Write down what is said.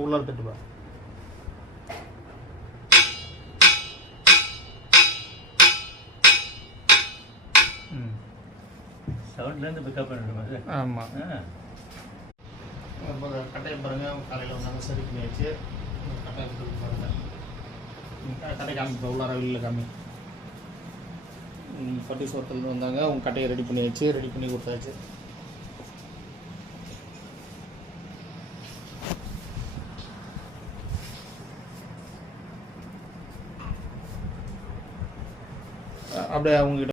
உள்ளார தட்டுப்பா. சவுண்ட்லேருந்து பிக்கப் பண்ணிடுமா? ஆமாம். கட்டையை பாருங்கள், காலையில் வந்தாங்க சரி பண்ணியாச்சு. கட்டை பாருங்கள், கட்டை காமிப்பா, உள்ளார வெளியில் காமி. பட்டி சோட்டத்துலேருந்து வந்தாங்க, உங்கள் கட்டையை ரெடி பண்ணியாச்சு, ரெடி பண்ணி கொடுத்தாச்சு. அப்படியே அவங்ககிட்ட